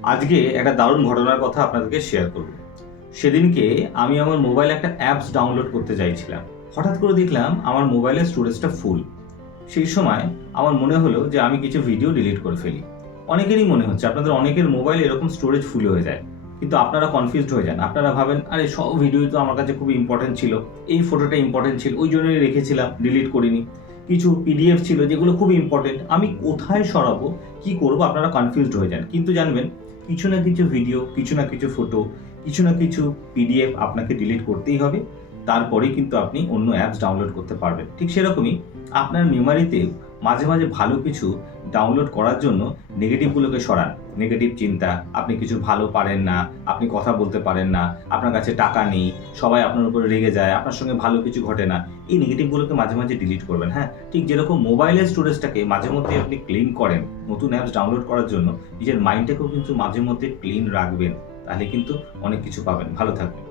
আজকে একটা দারুণ ঘটনার কথা আপনাদেরকে শেয়ার করব। সেদিনকে আমি আমার মোবাইলে একটা অ্যাপস ডাউনলোড করতে চাইছিলাম। হঠাৎ করে দেখলাম আমার মোবাইলের স্টোরেজটা ফুল। সেই সময় আমার মনে হলো যে আমি কিছু ভিডিও ডিলিট করে ফেলি। অনেকেরই মনে হচ্ছে আপনাদের অনেকের মোবাইলে এরকম স্টোরেজ ফুল হয়ে যায়, কিন্তু আপনারা কনফিউজড হয়ে যান। আপনারা ভাবেন আরে সব ভিডিও তো আমার কাছে খুব ইম্পর্টেন্ট ছিল, এই ফটোটা ইম্পর্টেন্ট ছিল ওই জন্যই রেখেছিলাম, ডিলিট করিনি। কিছু পিডিএফ ছিল যেগুলো খুব ইম্পর্টেন্ট, আমি কোথায় সরাবো, কি করব, আপনারা কনফিউজড হয়ে যান। কিন্তু জানবেন, কিছু না কিছু ভিডিও, কিছু না কিছু ফটো, কিছু না কিছু পিডিএফ আপনাকে ডিলিট করতেই হবে। তারপরেই কিন্তু আপনি অন্য অ্যাপস ডাউনলোড করতে পারবেন। ঠিক সেরকমই আপনার মেমারিতে মাঝে মাঝে ভালো কিছু ডাউনলোড করার জন্য নেগেটিভগুলোকে সরান। নেগেটিভ চিন্তা, আপনি কিছু ভালো পারেন না, আপনি কথা বলতে পারেন না, আপনার কাছে টাকা নেই, সবাই আপনার উপরে রেগে যায়, আপনার সঙ্গে ভালো কিছু ঘটে না, এই নেগেটিভগুলোকে মাঝে মাঝে ডিলিট করবেন। হ্যাঁ, ঠিক যেরকম মোবাইলের স্টোরেজটাকে মাঝে মধ্যে আপনি ক্লিন করেন নতুন অ্যাপস ডাউনলোড করার জন্য, নিজের মাইন্ডটাকেও কিন্তু মাঝে মধ্যে ক্লিন রাখবেন। তাহলে কিন্তু অনেক কিছু পাবেন। ভালো থাকবেন।